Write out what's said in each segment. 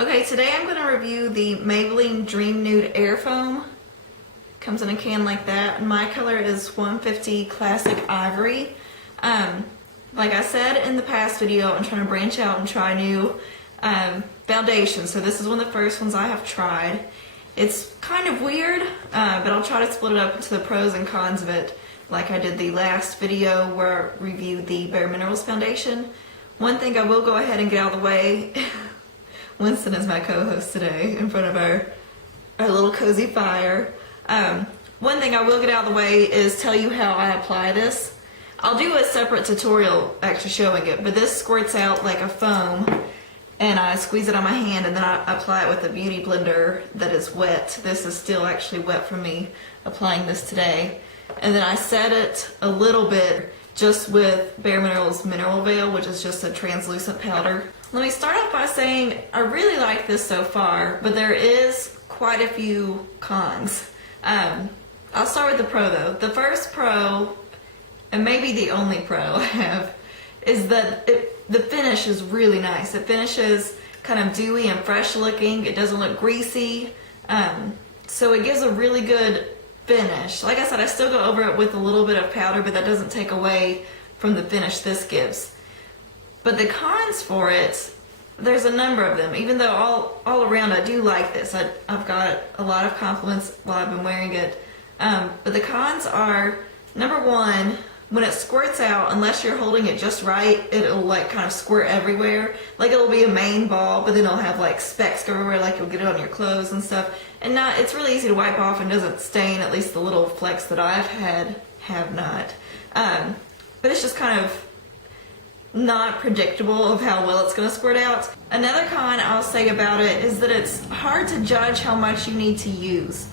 Okay, today I'm going to review the Maybelline Dream Nude Airfoam. Comes in a can like that, and my color is 150 Classic Ivory. Like I said in the past video, I'm trying to branch out and try new foundations. So this is one of the first ones I have tried. It's kind of weird, but I'll try to split it up into the pros and cons of it, like I did the last video where I reviewed the Bare Minerals foundation. One thing I will go ahead and get out of the way. Winston is my co-host today in front of our little cozy fire. One thing I will get out of the way is tell you how I apply this. I'll do a separate tutorial actually showing it, but this squirts out like a foam, and I squeeze it on my hand, and then I apply it with a beauty blender that is wet. This is still actually wet from me applying this today. And then I set it a little bit just with Bare Minerals Mineral Veil, which is just a translucent powder. Let me start off by saying I really like this so far, but there is quite a few cons. I'll start with the pro though. The first pro, and maybe the only pro I have, is that the finish is really nice. It finishes kind of dewy and fresh looking. It doesn't look greasy. So it gives a really good finish. Like I said, I still go over it with a little bit of powder, but that doesn't take away from the finish this gives. But the cons for it, there's a number of them. Even though all around I do like this. I've got a lot of compliments while I've been wearing it. But the cons are, number one, when it squirts out, unless you're holding it just right, it'll like kind of squirt everywhere. Like it'll be a main ball, but then it'll have like specks everywhere, like you'll get it on your clothes and stuff. And it's really easy to wipe off and doesn't stain, at least the little flecks that I've had have not. But it's just kind of not predictable of how well it's going to squirt out. Another con I'll say about it is that it's hard to judge how much you need to use.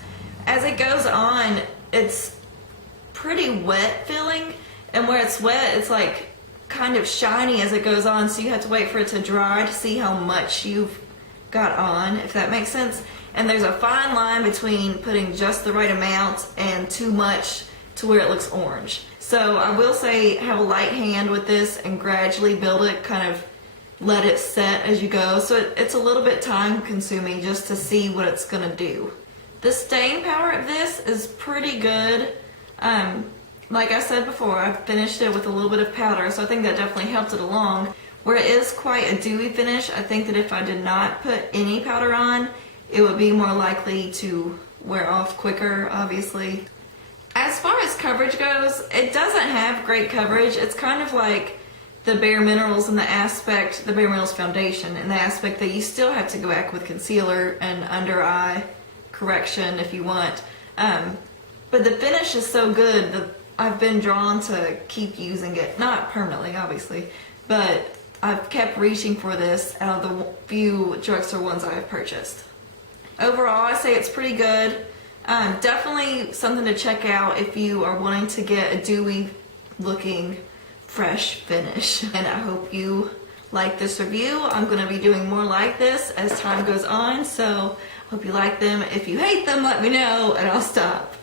As it goes on, it's pretty wet feeling, and where it's wet, it's like kind of shiny as it goes on, so you have to wait for it to dry to see how much you've got on, if that makes sense. And there's a fine line between putting just the right amount and too much to where it looks orange. So I will say have a light hand with this and gradually build it, kind of let it set as you go. So it's a little bit time consuming just to see what it's gonna do. The staying power of this is pretty good. Like I said before, I finished it with a little bit of powder, so I think that definitely helped it along. Where it is quite a dewy finish, I think that if I did not put any powder on, it would be more likely to wear off quicker, obviously. As far as coverage goes, it doesn't have great coverage. It's kind of like the Bare Minerals in the aspect, the Bare Minerals foundation, in the aspect that you still have to go back with concealer and under eye correction if you want. But the finish is so good that I've been drawn to keep using it. Not permanently, obviously, but I've kept reaching for this out of the few drugstore ones I have purchased. Overall, I say it's pretty good. Definitely something to check out if you are wanting to get a dewy looking fresh finish. And I hope you like this review. I'm going to be doing more like this as time goes on, so hope you like them. If you hate them, let me know and I'll stop.